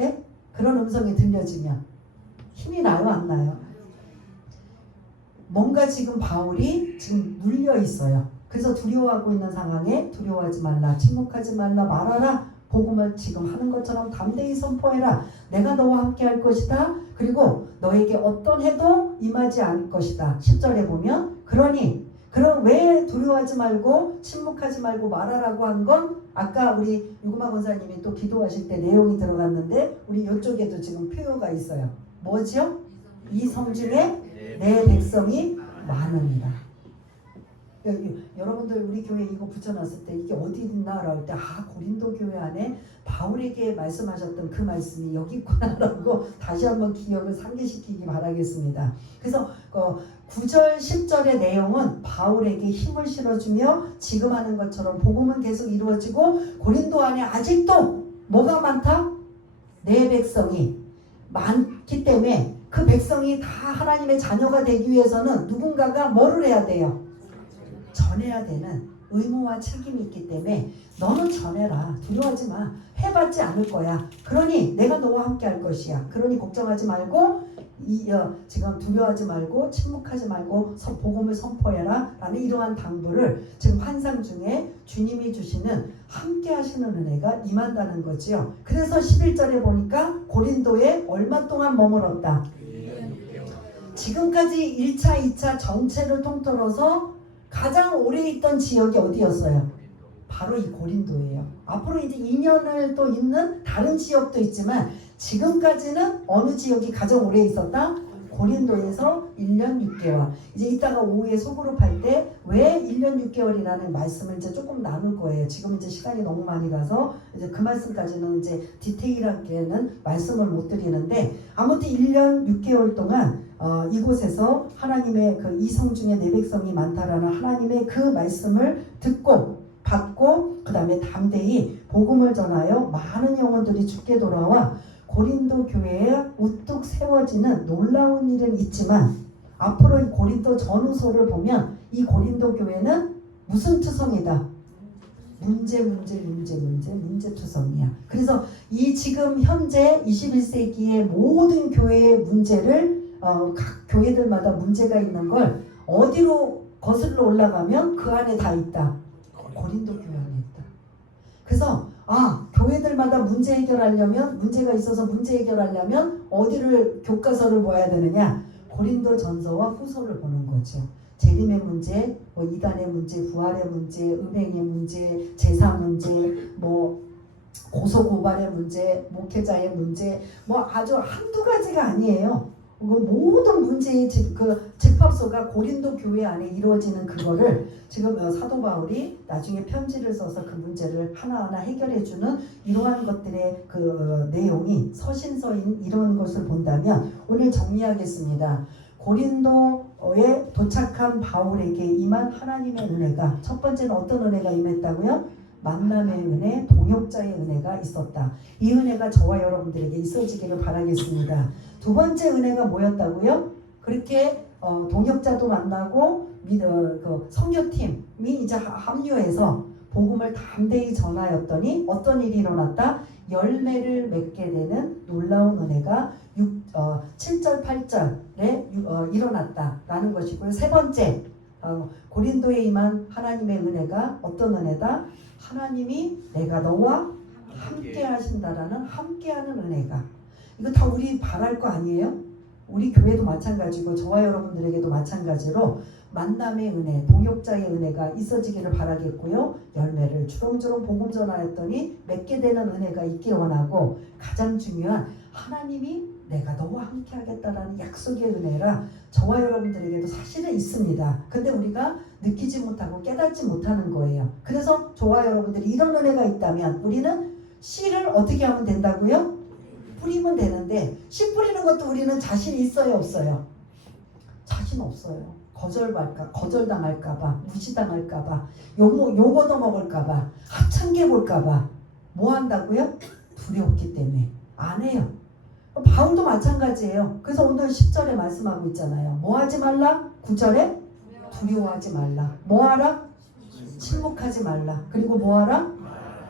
예? 그런 음성이 들려지면 힘이 나요? 안 나요? 뭔가 지금 바울이 지금 눌려 있어요. 그래서 두려워하고 있는 상황에 두려워하지 말라, 침묵하지 말라, 말하라. 복음을 지금 하는 것처럼 담대히 선포해라. 내가 너와 함께 할 것이다. 그리고 너에게 어떤 해도 임하지 않을 것이다. 10절에 보면 그럼 왜 두려워하지 말고 침묵하지 말고 말하라고 한 건 아까 우리 유구마 권사님이 또 기도하실 때 내용이 들어갔는데 우리 이쪽에도 지금 표어가 있어요. 뭐죠? 이 성중에 내 백성이 많으니라. 여러분들 우리 교회 이거 붙여놨을 때 이게 어디 있나라고 할 때 고린도 교회 안에 바울에게 말씀하셨던 그 말씀이 여기 있구나라고 다시 한번 기억을 상기시키기 바라겠습니다. 그래서 9절 10절의 내용은 바울에게 힘을 실어주며 지금 하는 것처럼 복음은 계속 이루어지고 고린도 안에 아직도 뭐가 많다? 내 백성이 많기 때문에 그 백성이 다 하나님의 자녀가 되기 위해서는 누군가가 뭐를 해야 돼요? 전해야 되는 의무와 책임이 있기 때문에 너는 전해라. 두려워하지 마. 해봤지 않을 거야. 그러니 내가 너와 함께 할 것이야. 그러니 걱정하지 말고 지금 두려워하지 말고 침묵하지 말고 복음을 선포해라 라는 이러한 당부를 지금 환상 중에 주님이 주시는 함께 하시는 은혜가 임한다는 거지요. 그래서 11절에 보니까 고린도에 얼마 동안 머물었다. 지금까지 1차 2차 전체를 통틀어서 가장 오래 있던 지역이 어디였어요? 바로 이 고린도예요. 앞으로 이제 2년을 또 있는 다른 지역도 있지만 지금까지는 어느 지역이 가장 오래 있었다? 고린도에서 1년 6개월. 이제 이따가 오후에 소그룹 할 때 왜 1년 6개월이라는 말씀을 이제 조금 나눌 거예요. 지금 이제 시간이 너무 많이 가서 이제 그 말씀까지는 이제 디테일하게는 말씀을 못 드리는데 아무튼 1년 6개월 동안 이곳에서 하나님의 그 이성 중에 내 백성이 많다라는 하나님의 그 말씀을 듣고 받고 그 다음에 담대히 복음을 전하여 많은 영혼들이 죽게 돌아와 고린도 교회에 우뚝 세워지는 놀라운 일은 있지만 앞으로 이 고린도 전후서를 보면 이 고린도 교회는 무슨 투성이다? 문제투성이야. 그래서 이 지금 현재 21세기의 모든 교회의 문제를 각 교회들마다 문제가 있는 걸 어디로 거슬러 올라가면 그 안에 다 있다. 고린도 교회 안에 있다. 그래서 교회들마다 문제 해결하려면 문제가 있어서 문제 해결하려면 어디를 교과서를 봐야 되느냐? 고린도전서와 후서를 보는 거죠. 재림의 문제, 뭐 이단의 문제, 부활의 문제, 음행의 문제, 제사 문제, 뭐 고소고발의 문제, 목회자의 문제, 뭐 아주 한두 가지가 아니에요. 모든 문제의 집합소가 고린도 교회 안에 이루어지는 그거를 지금 사도 바울이 나중에 편지를 써서 그 문제를 하나하나 해결해주는 이러한 것들의 그 내용이 서신서인 이런 것을 본다면 오늘 정리하겠습니다. 고린도에 도착한 바울에게 임한 하나님의 은혜가 첫 번째는 어떤 은혜가 임했다고요? 만남의 은혜, 동역자의 은혜가 있었다. 이 은혜가 저와 여러분들에게 있어지기를 바라겠습니다. 두 번째 은혜가 뭐였다고요? 그렇게 동역자도 만나고 선교팀이 이제 합류해서 복음을 담대히 전하였더니 어떤 일이 일어났다? 열매를 맺게 되는 놀라운 은혜가 7절 8절에 일어났다라는 것이고요. 세 번째 고린도에 임한 하나님의 은혜가 어떤 은혜다? 하나님이 내가 너와 함께 하신다라는 함께하는 은혜가, 이거 다 우리 바랄 거 아니에요? 우리 교회도 마찬가지고 저와 여러분들에게도 마찬가지로 만남의 은혜, 동역자의 은혜가 있어지기를 바라겠고요. 열매를 주렁주렁 복음 전하였더니 맺게 되는 은혜가 있기를 원하고, 가장 중요한 하나님이 내가 너와 함께 하겠다라는 약속의 은혜라 저와 여러분들에게도 사실은 있습니다. 근데 우리가 느끼지 못하고 깨닫지 못하는 거예요. 그래서 저와 여러분들이 이런 은혜가 있다면 우리는 씨를 어떻게 하면 된다고요? 뿌리면 되는데, 씨 뿌리는 것도 우리는 자신 있어요, 없어요? 자신 없어요. 거절당할까봐, 무시당할까봐, 욕 얻어먹을까봐, 합창게 볼까봐 뭐 한다고요? 두렵기 때문에 안 해요. 바울도 마찬가지예요. 그래서 오늘 10절에 말씀하고 있잖아요. 뭐 하지 말라? 9절에 두려워하지 말라. 뭐 하라? 침묵하지 말라. 그리고 뭐 하라?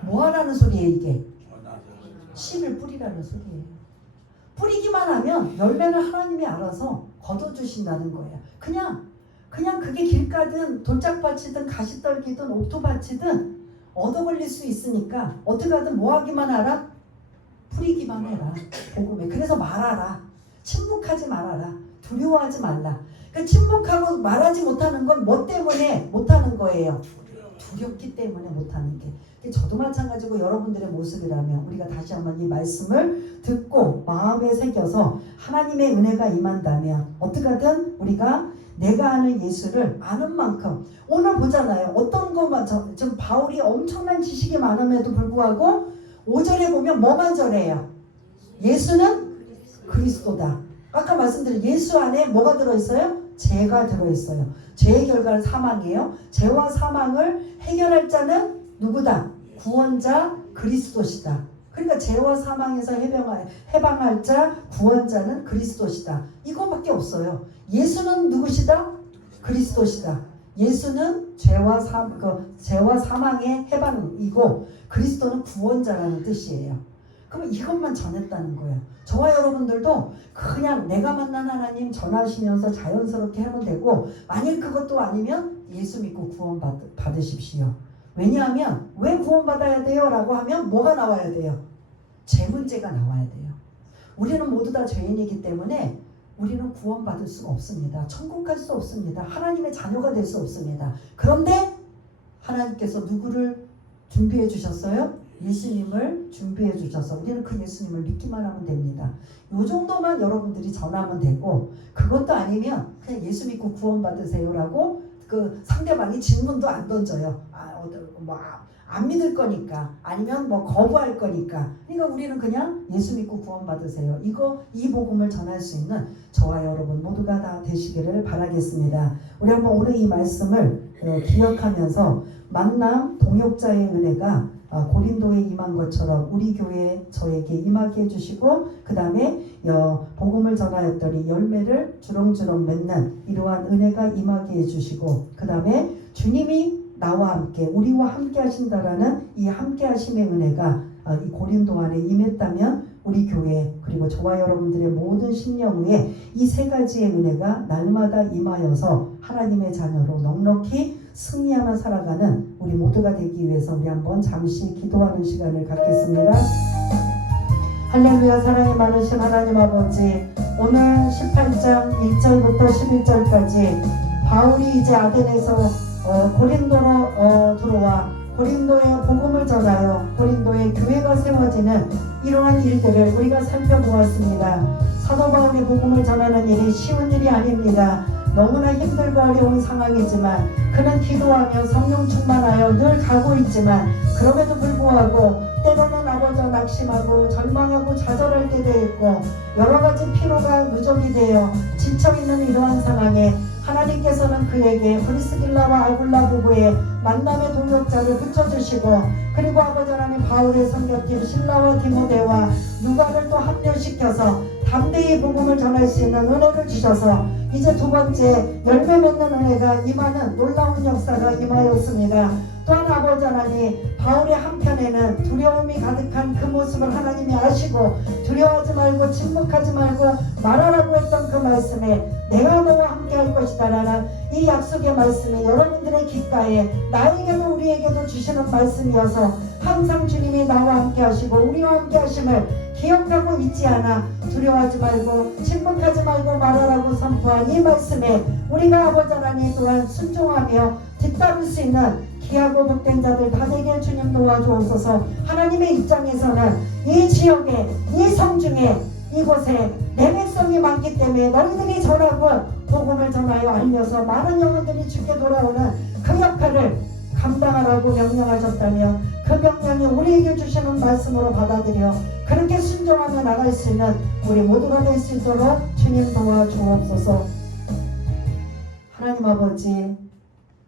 뭐 하라는 소리예요, 이게? 씨를 뿌리라는 소리예요. 뿌리기만 하면 열매는 하나님이 알아서 거둬주신다는 거예요. 그냥 그게 길가든 돌짝밭이든 가시떨기든 옥토밭이든 얻어걸릴 수 있으니까 어떻게 하든 뭐 하기만 하라? 뿌리기만 해라. 복음에. 그래서 말하라. 침묵하지 말아라. 두려워하지 말라. 그러니까 침묵하고 말하지 못하는 건 뭐 때문에 못하는 거예요? 두렵기 때문에 못하는 게. 저도 마찬가지고 여러분들의 모습이라면 우리가 다시 한번 이 말씀을 듣고 마음에 새겨서 하나님의 은혜가 임한다면 어떻게 하든 우리가 내가 아는 예수를 아는 만큼, 오늘 보잖아요. 어떤 것만 지금 바울이 엄청난 지식이 많음에도 불구하고 5절에 보면 뭐만 전해요? 예수는 그리스도다. 아까 말씀드린 예수 안에 뭐가 들어있어요? 죄가 들어있어요. 죄의 결과는 사망이에요. 죄와 사망을 해결할 자는 누구다? 구원자 그리스도시다. 그러니까 죄와 사망에서 해방할 자 구원자는 그리스도시다. 이거밖에 없어요. 예수는 누구시다? 그리스도시다. 예수는 죄와 사망의 해방이고 그리스도는 구원자라는 뜻이에요. 그럼 이것만 전했다는 거예요. 저와 여러분들도 그냥 내가 만난 하나님 전하시면서 자연스럽게 하면 되고, 만일 그것도 아니면 예수 믿고 구원 받으십시오. 왜냐하면 왜 구원받아야 돼요? 라고 하면 뭐가 나와야 돼요? 죄 문제가 나와야 돼요. 우리는 모두 다 죄인이기 때문에 우리는 구원받을 수가 없습니다. 천국 갈 수 없습니다. 하나님의 자녀가 될 수 없습니다. 그런데 하나님께서 누구를 준비해 주셨어요? 예수님을 준비해 주셔서 우리는 그 예수님을 믿기만 하면 됩니다. 이 정도만 여러분들이 전하면 되고, 그것도 아니면 그냥 예수 믿고 구원받으세요라고 그 상대방이 질문도 안 던져요. 안 믿을 거니까, 아니면 거부할 거니까. 그러니까 우리는 그냥 예수 믿고 구원받으세요. 이 복음을 전할 수 있는 저와 여러분 모두가 다 되시기를 바라겠습니다. 우리 한번 오늘 이 말씀을 기억하면서 만남 동역자의 은혜가 고린도에 임한 것처럼 우리 교회에 저에게 임하게 해주시고, 그 다음에 복음을 전하였더니 열매를 주렁주렁 맺는 이러한 은혜가 임하게 해주시고, 그 다음에 주님이 나와 함께 우리와 함께 하신다라는 이 함께 하심의 은혜가 이 고린도 안에 임했다면 우리 교회 그리고 저와 여러분들의 모든 심령 위에 이 세 가지의 은혜가 날마다 임하여서 하나님의 자녀로 넉넉히 승리하며 살아가는 우리 모두가 되기 위해서 우리 한번 잠시 기도하는 시간을 갖겠습니다. 할렐루야. 사랑이 많으신 하나님 아버지, 오늘 18장 1절부터 11절까지 바울이 이제 아덴에서 고린도로 들어와 고린도에 복음을 전하여 고린도에 교회가 세워지는 이러한 일들을 우리가 살펴보았습니다. 사도 바울이 복음을 전하는 일이 쉬운 일이 아닙니다. 너무나 힘들고 어려운 상황이지만 그는 기도하며 성령 충만하여 늘 가고 있지만 그럼에도 불구하고 때로는 아버지와 낙심하고 절망하고 좌절할 때도 있고 여러가지 피로가 누적이 되어 지쳐있는 이러한 상황에 하나님께서는 그에게 브리스길라와 아굴라 부부의 만남의 동역자를 붙여주시고 그리고 아버지 하나님 바울의 선교팀 실라와 디모데와 누가를 또 합류시켜서 담대히 복음을 전할 수 있는 은혜를 주셔서 이제 두 번째 열매 맺는 은혜가 임하는 놀라운 역사가 임하였습니다. 또한 아버지 하나님 바울의 한편에는 두려움이 가득한 그 모습을 하나님이 아시고 두려워하지 말고 침묵하지 말고 말하라고 했던 그 말씀에 내가 너와 함께 할 것이다 라는 이 약속의 말씀이 여러분들의 귓가에 나에게도 우리에게도 주시는 말씀이어서 항상 주님이 나와 함께 하시고 우리와 함께 하심을 기억하고 잊지 않아 두려워하지 말고 침묵하지 말고 말하라고 선포한 이 말씀에 우리가 아버지 하나님 또한 순종하며 뒤따를 수 있는 귀하고 복된 자들 다 되게 주님 도와주옵소서. 하나님의 입장에서는 이 지역에 이 성중에 이곳에 내 백성이 많기 때문에 너희들이 전하고 복음을 전하여 알려서 많은 영혼들이 주께 돌아오는 그 역할을 감당하라고 명령하셨다면 그 명령이 우리에게 주시는 말씀으로 받아들여 그렇게 순종하며 나갈 수 있는 우리 모두가 될 수 있도록 주님 도와주옵소서. 하나님 아버지,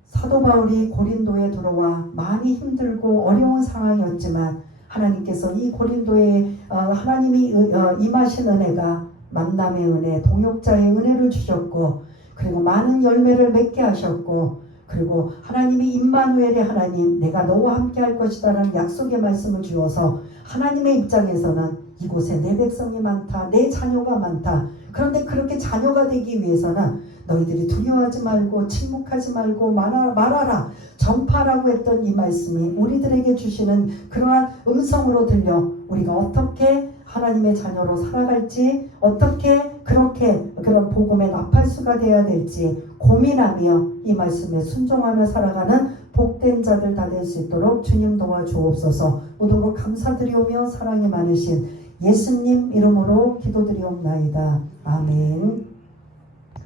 사도 바울이 고린도에 들어와 많이 힘들고 어려운 상황이었지만 하나님께서 이 고린도에 하나님이 임하신 은혜가 만남의 은혜, 동역자의 은혜를 주셨고 그리고 많은 열매를 맺게 하셨고 그리고 하나님이 임마누엘의 하나님 내가 너와 함께 할 것이다 라는 약속의 말씀을 주어서 하나님의 입장에서는 이곳에 내 백성이 많다, 내 자녀가 많다. 그런데 그렇게 자녀가 되기 위해서는 너희들이 두려워하지 말고 침묵하지 말고 말하라 전파라고 했던 이 말씀이 우리들에게 주시는 그러한 음성으로 들려 우리가 어떻게 하나님의 자녀로 살아갈지 어떻게 그렇게 그런 복음의 나팔수가 되어야 될지 고민하며 이 말씀에 순종하며 살아가는 복된 자들 다 될 수 있도록 주님 도와주옵소서. 모두 감사드리오며 사랑이 많으신 예수님 이름으로 기도드리옵나이다. 아멘.